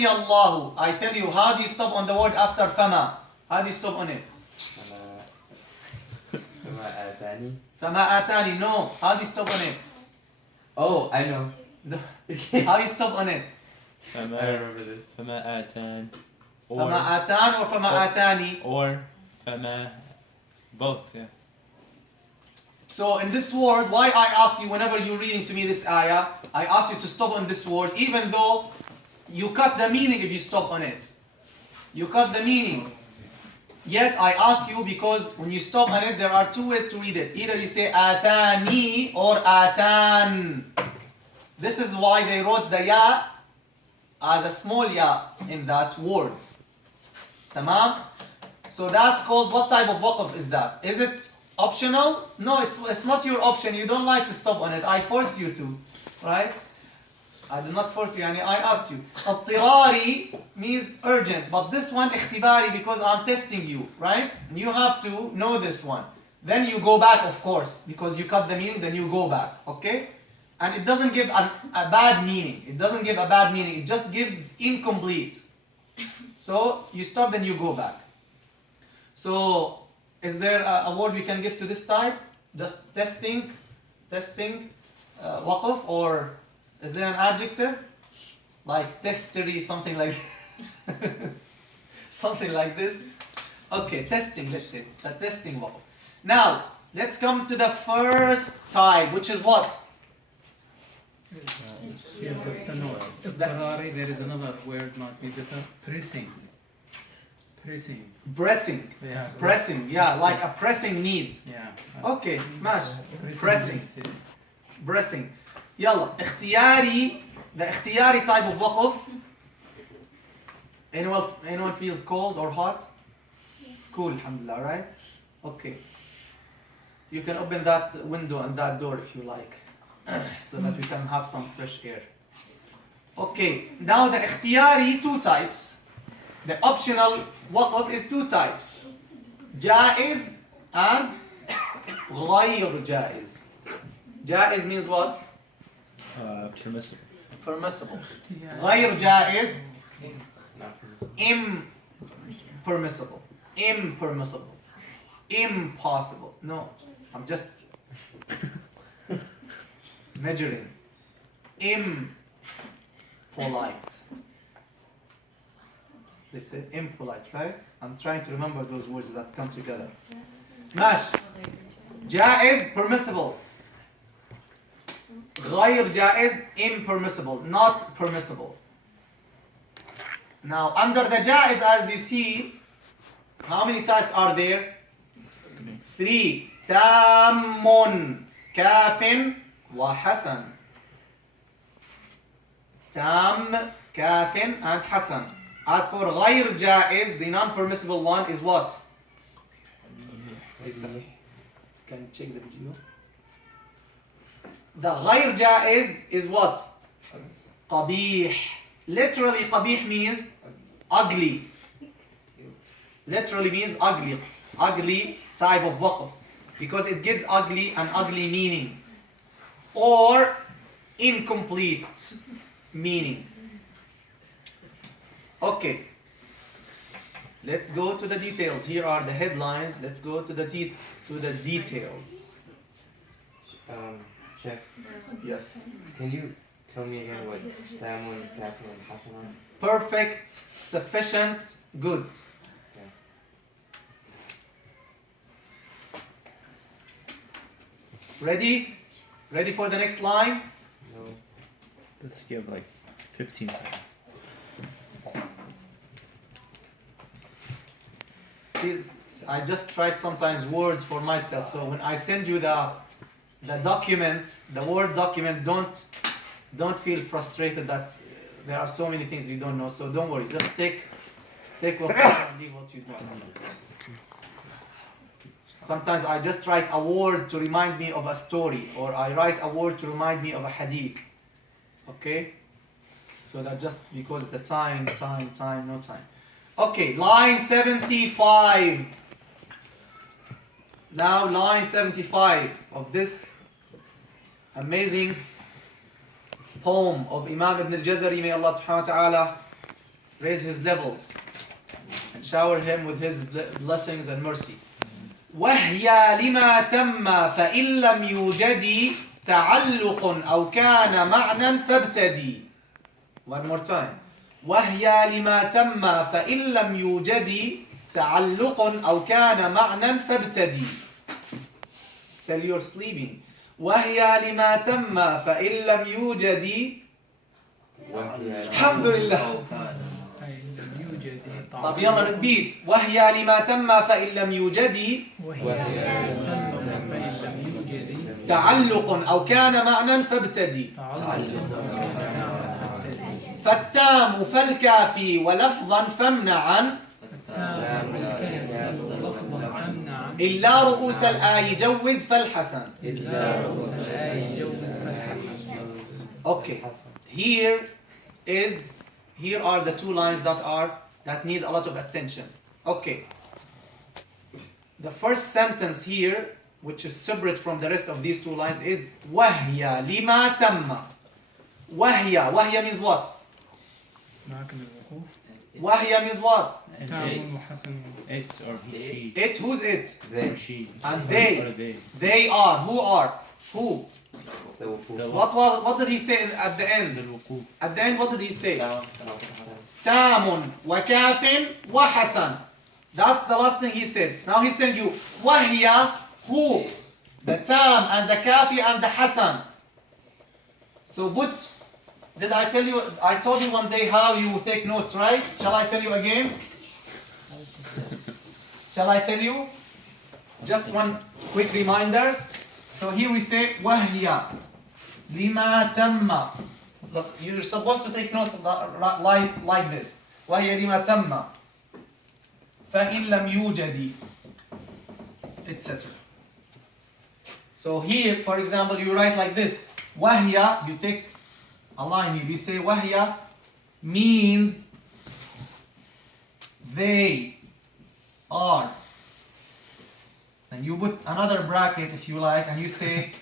الله. I tell you how do you stop on the word after فما. How do you stop on it? فما آتاني. No. How do you stop on it? Oh, I know. How do you stop on it? I remember this. فما آتان فما آتان or فما آتاني. or فما both, yeah. So in this word, why I ask you whenever you're reading to me this ayah, I ask you to stop on this word, even though you cut the meaning if you stop on it. You cut the meaning. Yet I ask you because when you stop on it, there are two ways to read it. Either you say atani or atan. This is why they wrote the ya as a small ya in that word. Tamam? So that's called, what type of waqf is that? Is it optional? No, it's not your option. You don't like to stop on it. I force you to, right? I did not force you, I asked you. اضطراري means urgent, but this one اختباري because I'm testing you, right? You have to know this one. Then you go back, of course, because you cut the meaning, then you go back, okay? And it doesn't give a bad meaning. It doesn't give a bad meaning. It just gives incomplete. So you stop, then you go back. So is there a word we can give to this type? Just testing, waqf, or is there an adjective? Like testery, something like something like this. Okay, testing, let's say. The testing waqf. Now, let's come to the first type, which is what? You have to know. اضطراري, there is another word might be better. Pressing. Pressing. Pressing. Yeah. Pressing, yeah, like a pressing need. Yeah. Okay, ماشي. Pressing. necessity. Pressing. يلا اختياري, the اختياري type of waqf. Anyone feels cold or hot? It's cool, alhamdulillah, right? Okay. You can open that window and that door if you like, so that we can have some fresh air. Okay, now the ikhtiyari, two types. The optional waqf is two types. Jaiz and غير جائز. Jaiz means what? Permissible. Permissible. غير جائز, impermissible. Impermissible. Impossible. No, I'm just measuring. Impolite. They say impolite, right? I'm trying to remember those words that come together. ماشي. جائز permissible. غير جائز impermissible, not permissible. Now under the jaiz, as you see, how many types are there? 3. تام كاف وحسن. تام كاف and حسن. As for غير جائز, the non-permissible one is what? Can you check the video? The غير جائز is what? قبيح. Literally قبيح means ugly. Literally means ugly. Ugly type of waqf. Because it gives ugly an ugly meaning. Or incomplete meaning. Okay. Let's go to the details. Here are the headlines. Let's go to the details. Check. Yes. Can you tell me again what Tamun, Kasim, and Hassan are? Perfect, sufficient, good. Ready? Ready for the next line? No. Let's give like 15 seconds. Please, I just write sometimes words for myself. So when I send you the document, the Word document, don't feel frustrated that there are so many things you don't know. So don't worry. Just take what you know and leave what you don't. Sometimes I just write a word to remind me of a story, or I write a word to remind me of a hadith. Okay? So that just because the time, no time. Okay, line 75. Now line 75 of this amazing poem of Imam Ibn Aljazariyya. May Allah subhanahu wa ta'ala raise his levels and shower him with his blessings and mercy. وهي لما تم فإن لم يوجد تعلق أو كان معنى فابتدي. One more time. وهي لما تم فإن لم يوجد تعلق أو كان معنى فابتدي. Still you're sleeping. وهي لما تم فإن لم يوجد. الحمد لله. طب يلا ريبيت. وهي لما تم فإن لم يوجد تعلق أو كان معنى فابتدي. فالتام فالكافي ولفظا فامنعا إلا رؤوس الآي جوز فالحسن. Okay, here are the two lines that need a lot of attention. Okay, the first sentence here, which is separate from the rest of these two lines, is وهي لما تم. وهي means what? وهي means what? It or she. It, who's it? They. Or she. And Or they. They are. Who are? Who? What did he say at the end? At the end, what did he say? تام وكاف وحسن. That's the last thing he said. Now he's telling you وهي, who? The tam and the kafi and the hasan. So but did I tell you? I told you one day how you take notes, right? Shall I tell you again? Shall I tell you? Just one quick reminder. So here we say وهي لما تم. Look, you're supposed to take notes like this. وهي لما تم فإن لم يوجد, etc. So here, for example, you write like this. وهي, you take a line here. You say وهي means they are. And you put another bracket if you like, and you say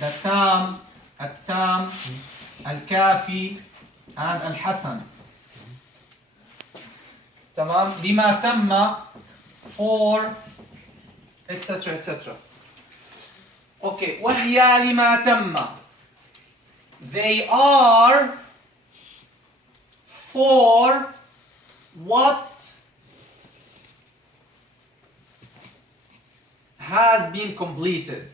the tam, التام, الكافي, and الحسن. تمام. لما تم, for, etc. etc. Okay. وهي لما تم. They are for what has been completed.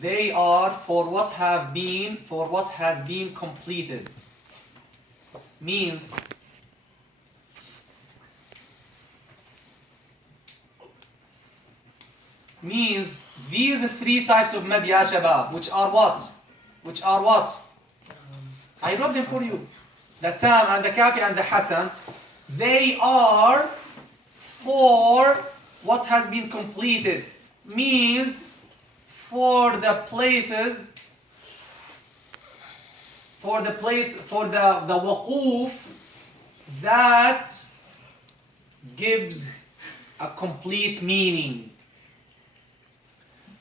They are for what has been completed. Means these three types of mad ya shabab, which are what? I wrote them for you. The tam and the kafi and the hasan, they are for what has been completed. Means for the places, for the waquf that gives a complete meaning.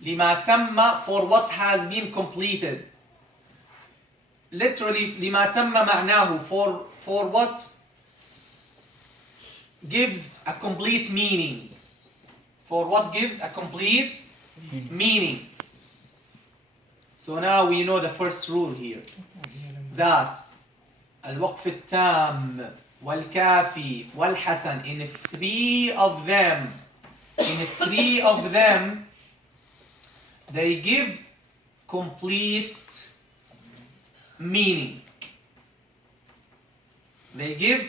لما تم, for what has been completed. Literally لما تم معناه, for what gives a complete meaning. For what gives a complete meaning. So now we know the first rule here, that الوقف التام والكافي والحسن, in three of them they give complete meaning. They give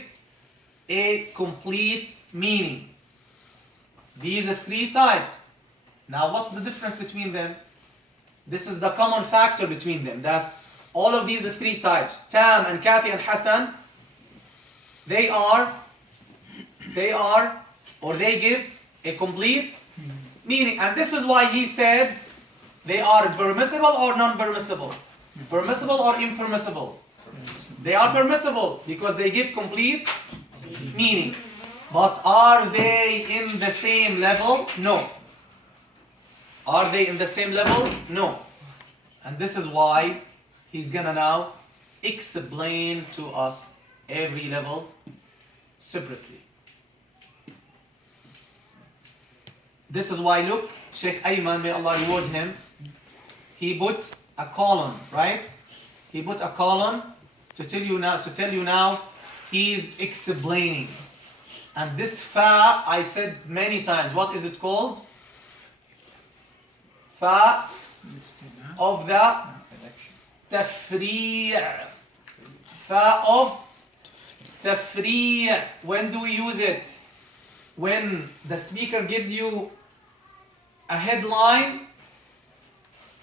a complete meaning. These are three types. Now what's the difference between them? This is the common factor between them, that all of these are three types, tam and kafi and hasan, they give a complete meaning. And this is why he said they are permissible or non-permissible, permissible or impermissible. They are permissible because they give complete meaning. But are they in the same level? No. Are they in the same level? No. And this is why he's gonna now explain to us every level separately. This is why, look, Sheikh Ayman, may Allah reward him, he put a colon, right? He put a colon to tell you now he's explaining. And this fa, I said many times, what is it called? Fa of the tafri'. Fa of tafri'. When do we use it? When the speaker gives you a headline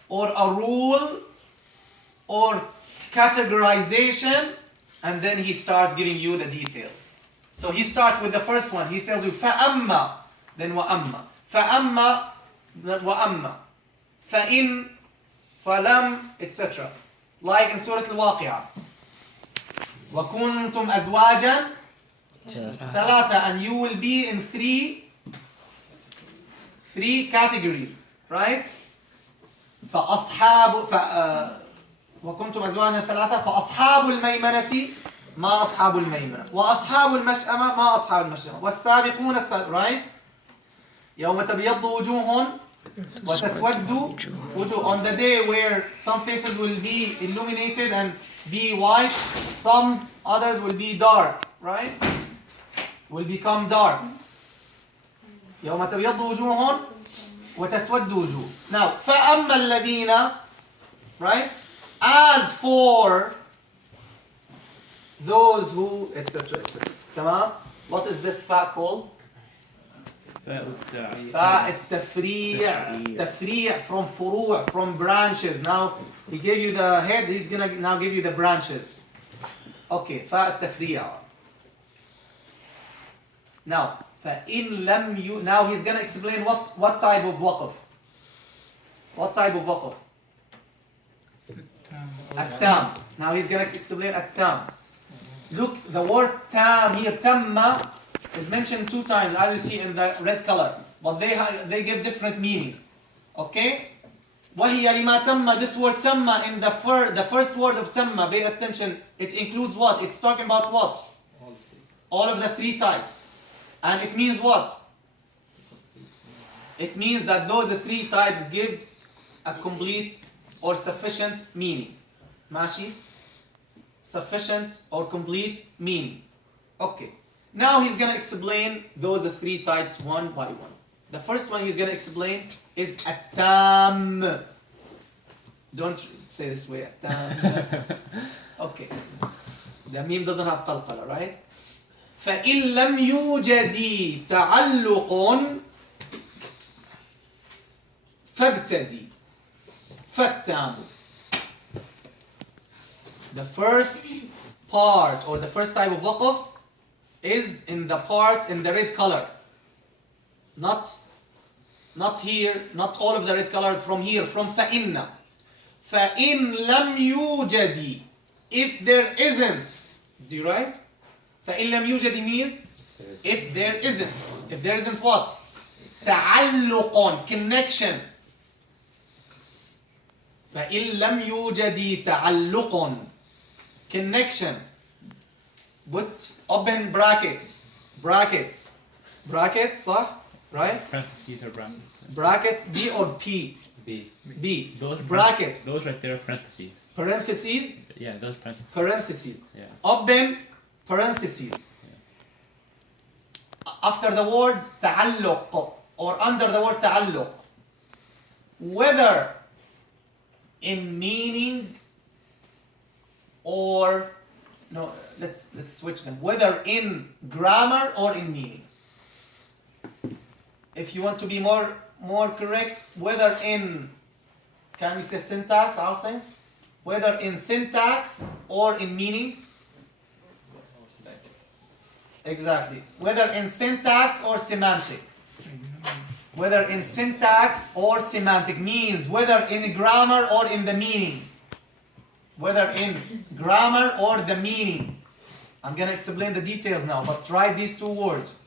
or a rule or categorization, and then he starts giving you the details. So he starts with the first one. He tells you فَأَمَّا, then وَأَمَّا. فَأَمَّا, وَأَمَّا. فَإِن, فَلَمْ, etc. Like in Surah Al-Waqi'ah. وَكُنْتُمْ أَزْوَاجًا ثَلَاثًا, and you will be in three categories, right? فَأَصْحَابُ وَكُنْتُمْ أَزْوَاجًا ثَلَاثًا فَأَصْحَابُ الْمَيْمَنَةِ ما أصحاب الميمنة وأصحاب المشأمة ما أصحاب المشأمة والسابقون السابقون, right? يوم تبيض وجوه وتسود وجوه, on the day where some faces will be illuminated and be white, some others will be dark, right? Will become dark. يوم تبيض وجوه وتسود وجوه. Now فأما الذين, right? As for those who, etc. تمام? What is this fa called? فاء التفريع. تفريع from فروع, from branches. Now he gave you the head, he's gonna now give you the branches. Okay, فاء التفريع. Now فإن لم you, now he's gonna explain what type of waqf. What type of waqf? At-tam. Now he's gonna explain at-tam. Look, the word tam here, tamma, is mentioned 2 times, as you see in the red color. But they give different meanings. Okay? وَهِيَ لِمَا تَمَّ, this word tamma in the first word of tamma, pay attention, it includes what? It's talking about what? All of the 3 types. And it means what? It means that those three types give a complete or sufficient meaning. ماشي? Sufficient or complete meaning. Okay. Now he's going to explain those three types one by one. The first one he's going to explain is التام. Don't say this way. التام. Okay. The meme doesn't have قلقلة, right? فإن لم يوجد تعلق فابتدي فالتام. The first part or the first type of waqf is in the parts in the red color. Not here, not all of the red color, from here, from فإن. فإن لم يوجد, if there isn't. Do you write? فإن لم يوجد means if there isn't. If there isn't what? تعلق, connection. فإن لم يوجد تعلق, connection. Put open brackets. Brackets, صح? Right? Parentheses or brackets? Brackets, B or P? B. B. Those Brackets. Those right there are parentheses. Parentheses. Yeah, those parentheses. Parentheses. Yeah. Open parentheses. After the word تعلق or under the word تعلق, whether in meaning or no, let's switch them. Whether in grammar or in meaning. If you want to be more correct, whether in, can we say syntax? I'll say whether in syntax or in meaning. Exactly. Whether in syntax or semantic. Whether in syntax or semantic means whether in grammar or in the meaning. Whether in grammar or the meaning. I'm going to explain the details now, but write these two words.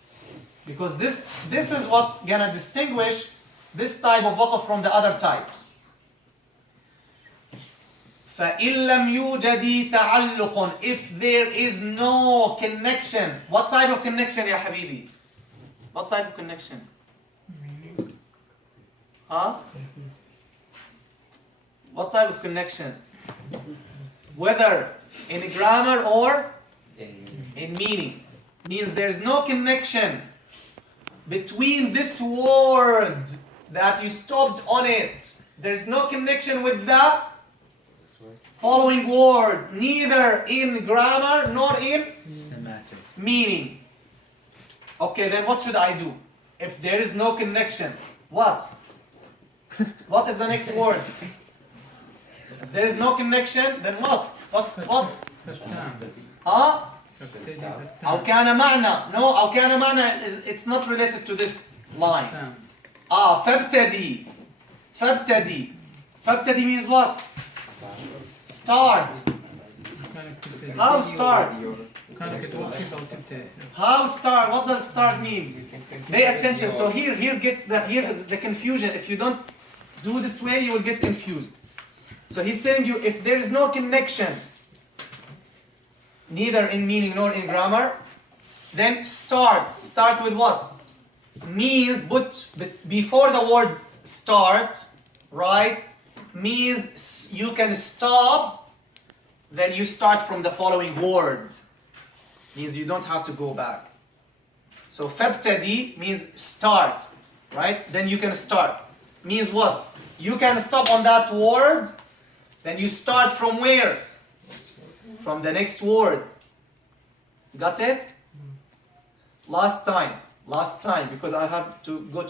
Because this is what going to distinguish this type of waqf from the other types. فَإِن لَمْ يُوجَدِ تَعَلُّقٌ, if there is no connection. What type of connection, ya habibi? What type of connection? Huh? What type of connection? Whether in grammar or in meaning. Means there's no connection between this word that you stopped on it. There's no connection with the following word, neither in grammar nor in Semantic. meaning. Okay, then what should I do? If there is no connection, what? What is the next word? If there is no connection, then what? What? Huh? أو كان معنى. No, أو كان معنى is, it's not related to this line. فابتدي. فابتدي. فابتدي means what? Start. How start? How start? What does start mean? Pay attention. So here is the confusion. If you don't do this way, you will get confused. So he's telling you if there is no connection, neither in meaning nor in grammar, then start. Start with what? Means put before the word start, right? Means you can stop, then you start from the following word. Means you don't have to go back. So فابتدي means start, right? Then you can start. Means what? You can stop on that word, then you start from where? From the next word. Got it? Last time, because I have to go to